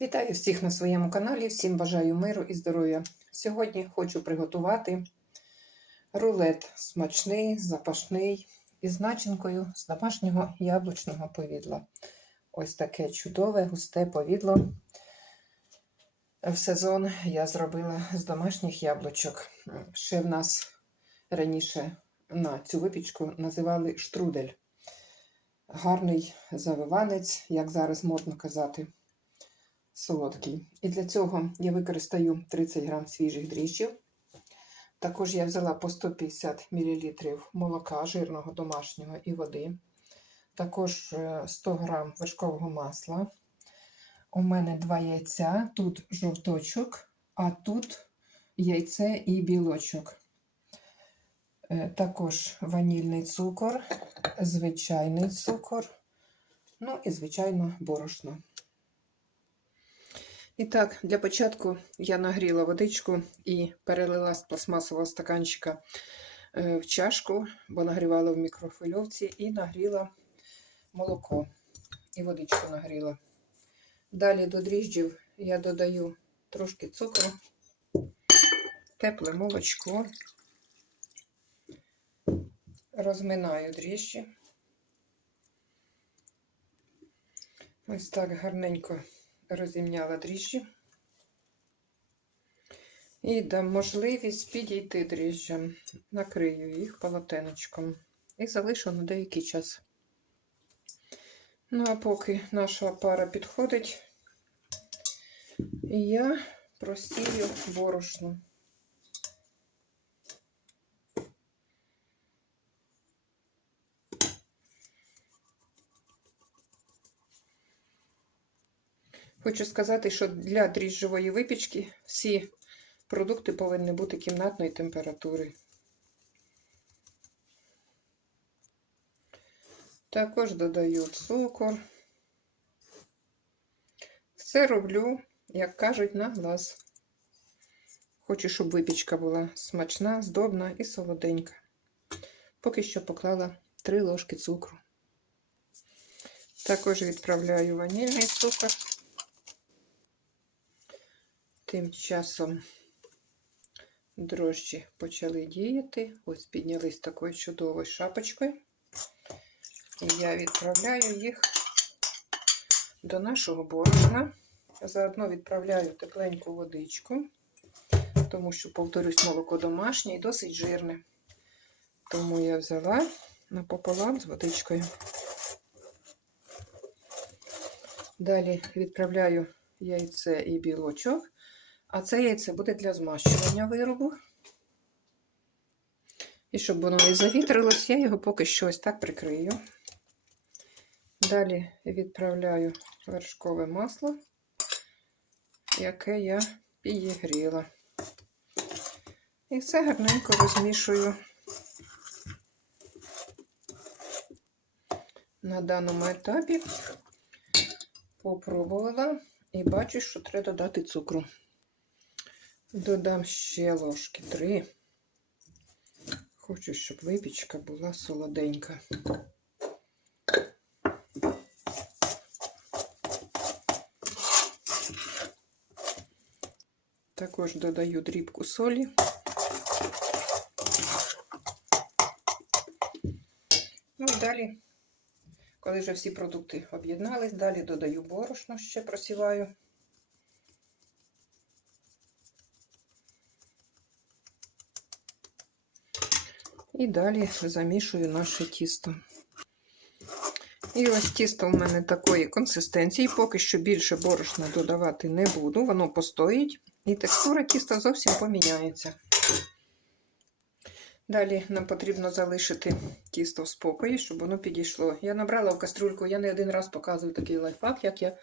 Вітаю всіх на своєму каналі, всім бажаю миру і здоров'я. Сьогодні хочу приготувати рулет смачний, запашний із начинкою з домашнього яблучного повідла. Ось таке чудове, густе повідло. В сезон я зробила з домашніх яблучок. Ще в нас раніше на цю випічку називали штрудель. Гарний завиванець, як зараз модно казати солодкий. І для цього я використаю 30 грам свіжих дріжджів. Також я взяла по 150 мл молока жирного домашнього і води. Також е, 100 грам вершкового масла. У мене два яйця, тут жовточок, а тут яйце і білочок. Е, Також ванільний цукор, звичайний цукор, ну і, звичайно, борошно. І так, для початку я нагріла водичку і перелила з пластмасового стаканчика е, в чашку, бо нагрівала в мікрохвильовці, і нагріла молоко і водичку нагріла. Далі до дріжджів я додаю трошки цукру, тепле молочко, розминаю дріжджі. Ось так гарненько розімняла дріжджі. І дам можливість підійти дріжджам. Накрию їх полотенечком і залишу на деякий час. Ну, а поки наша пара підходить, я просію борошно. Хочу сказати, що для дріжджової випічки всі продукти повинні бути кімнатної температури. Також додаю цукор. Все роблю, як кажуть, на глаз. Хочу, щоб випічка була смачна, здобна і солоденька. Поки що поклала 3 ложки цукру. Також відправляю ванільний цукор. Тим часом дрожжі почали діяти. Ось піднялись такою чудовою шапочкою. І я відправляю їх до нашого борошна. Заодно відправляю тепленьку водичку, тому що, повторюсь, молоко домашнє і досить жирне. Тому я взяла напополам з водичкою. Далі відправляю яйце і білочок. А це яйце буде для змащування виробу. І щоб воно не завітрилось, я його поки що ось так прикрию. Далі відправляю вершкове масло, яке я підігріла. І все гарненько розмішую на даному етапі. Попробувала і бачу, що треба додати цукру. Додам ще ложки три. Хочу, щоб випічка була солоденька. Також додаю дрібку солі. Ну і далі, коли вже всі продукти об'єднались, далі додаю борошно, ще просіваю. І далі замішую наше тісто. І ось тісто в мене такої консистенції, поки що більше борошна додавати не буду, воно постоїть, і текстура тіста зовсім поміняється. Далі нам потрібно залишити тісто в спокої, щоб воно підійшло. Я набрала в каструльку, я не один раз показую такий лайфхак, як я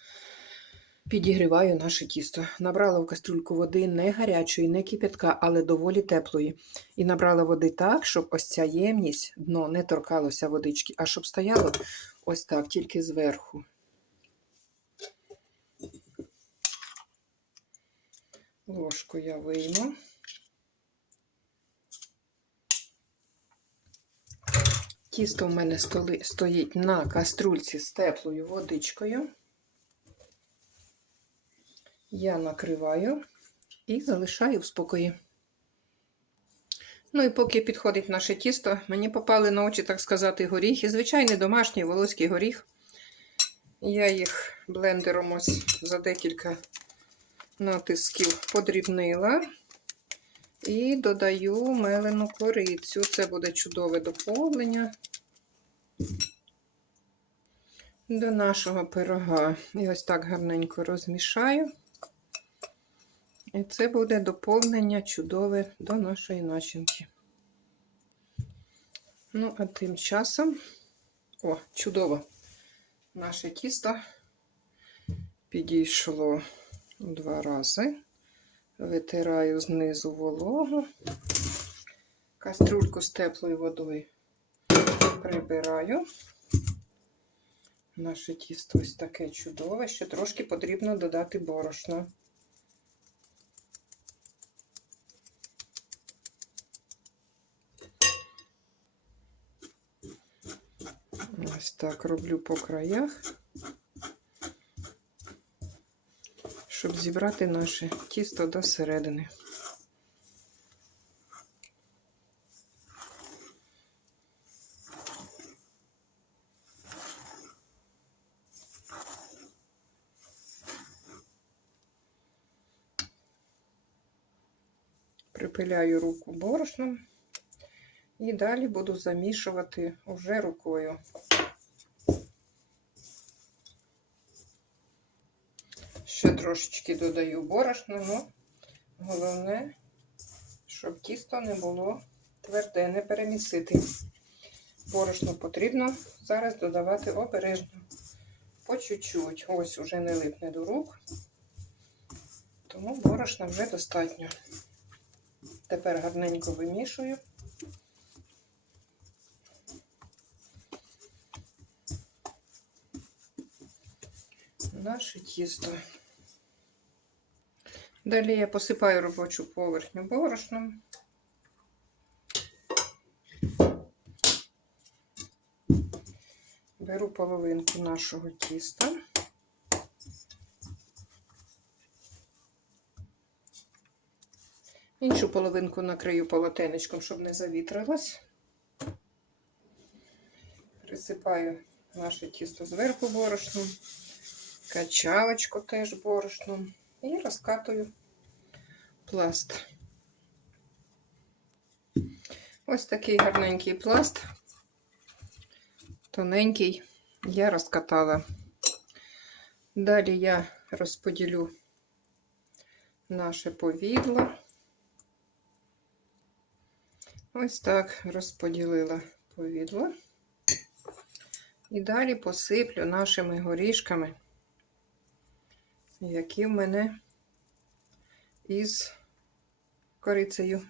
підігріваю наше тісто. Набрала в каструльку води не гарячої, не кипятка, але доволі теплої. І набрала води так, щоб ось ця ємність, дно не торкалося водички, а щоб стояло ось так, тільки зверху. Ложку я вийму. Тісто в мене стоїть на каструльці з теплою водичкою. Я накриваю і залишаю в спокої. Ну і поки підходить наше тісто, мені попали на очі, так сказати, горіхи. Звичайний домашній волоський горіх. Я їх блендером ось за декілька натисків подрібнила. І додаю мелену корицю. Це буде чудове доповнення до нашого пирога. І ось так гарненько розмішаю. І це буде доповнення чудове до нашої начинки. Ну, а тим часом, о, чудово! Наше тісто підійшло два рази. Витираю знизу вологу, каструльку з теплою водою прибираю. Наше тісто ось таке чудове, ще трошки потрібно додати борошна. Ось так роблю по краях, щоб зібрати наше тісто до середини. Припиляю руку борошном і далі буду замішувати уже рукою. Ще трошечки додаю борошна, ну головне, щоб тісто не було тверде, не перемісити. Борошно потрібно зараз додавати обережно, по чуть-чуть. Ось уже не липне до рук, тому борошна вже достатньо. Тепер гарненько вимішую. Наше тісто. Далі я посипаю робочу поверхню борошном. Беру половинку нашого тіста. Іншу половинку накрию полотенечком, щоб не завітрилось. Присипаю наше тісто зверху борошном, качалочку теж борошном і розкатую пласт. Ось такий гарненький пласт, тоненький, я розкатала. Далі я розподілю наше повідло. Ось так розподілила повідло. І далі посиплю нашими горішками, які в мене із корицею.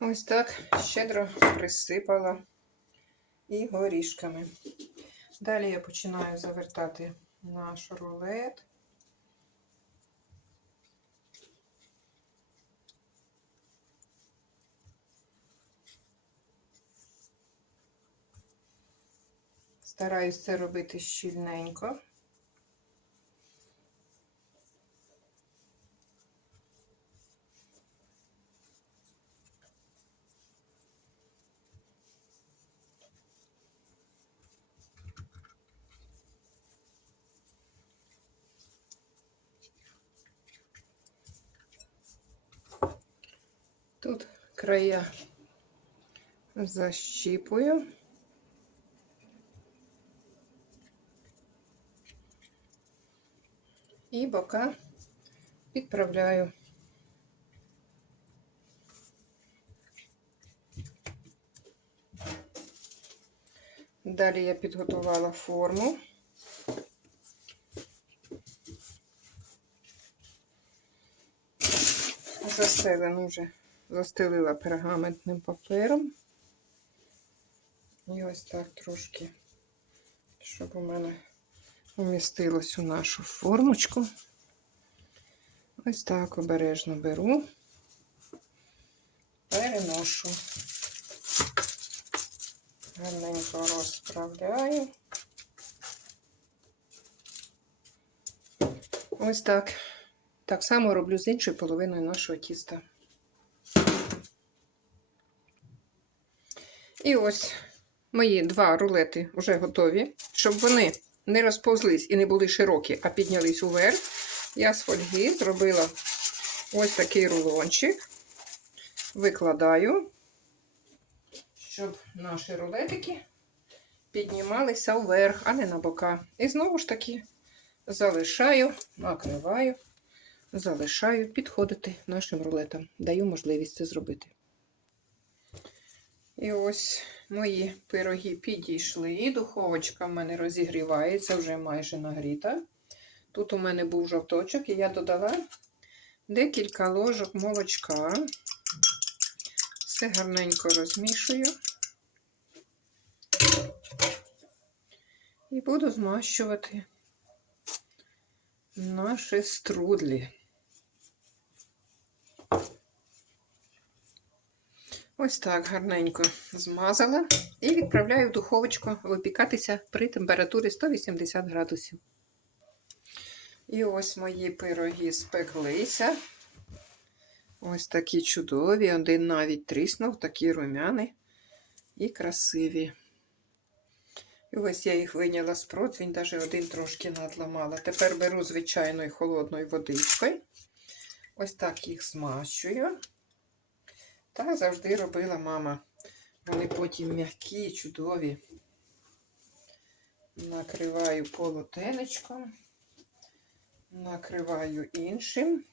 Ось так щедро присипала і горішками. Далі я починаю завертати наш рулет. Стараюсь це робити щільненько. Тут края защіпую. І бока підправляю. Далі я підготувала форму. Застелену вже застелила пергаментним папером. І ось так трошки, щоб у мене умістилось у нашу формочку. Ось так обережно беру, переношу, гарненько розправляю. Ось так. Так само роблю з іншою половиною нашого тіста. І ось мої два рулети вже готові. Щоб вони не розповзлись і не були широкі, а піднялись уверх. Я з фольги зробила ось такий рулончик. Викладаю, щоб наші рулетики піднімалися вверх, а не на бока. І знову ж таки залишаю, накриваю, залишаю підходити нашим рулетам. Даю можливість це зробити. І ось мої пироги підійшли. Духовочка в мене розігрівається, вже майже нагріта. Тут у мене був жовточок, і я додала декілька ложок молочка. Все гарненько розмішую. І буду змащувати наші струдлі. Ось так гарненько змазала і відправляю в духовочку випікатися при температурі 180 градусів. І ось мої пироги спеклися. Ось такі чудові. Один навіть тріснув, такі румяні і красиві. І ось я їх виняла з противень, навіть один трошки надламала. Тепер беру звичайною холодною водичкою. Ось так їх змащую. Так завжди робила мама. Вони потім м'які, чудові. Накриваю полотенечком, накриваю іншим.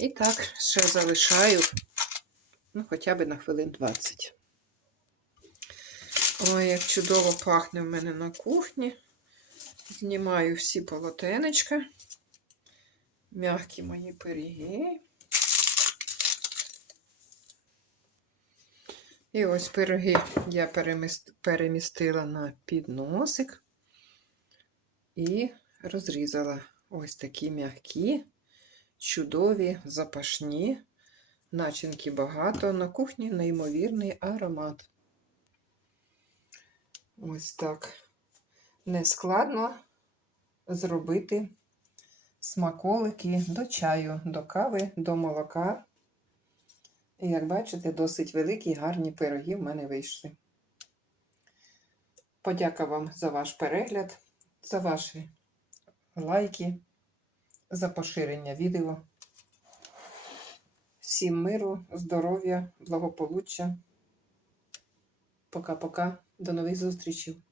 І так ще залишаю, ну, хоча б на хвилин 20. Ой, як чудово пахне в мене на кухні. Знімаю всі полотенечка. М'які мої пиріги. І ось пироги я перемістила на підносик і розрізала ось такі м'які, чудові, запашні, начинки багато. На кухні неймовірний аромат. Ось так нескладно зробити смаколики до чаю, до кави, до молока. І, як бачите, досить великі і гарні пироги в мене вийшли. Подяка вам за ваш перегляд, за ваші лайки, за поширення відео. Всім миру, здоров'я, благополуччя. Пока-пока. До нових зустрічей.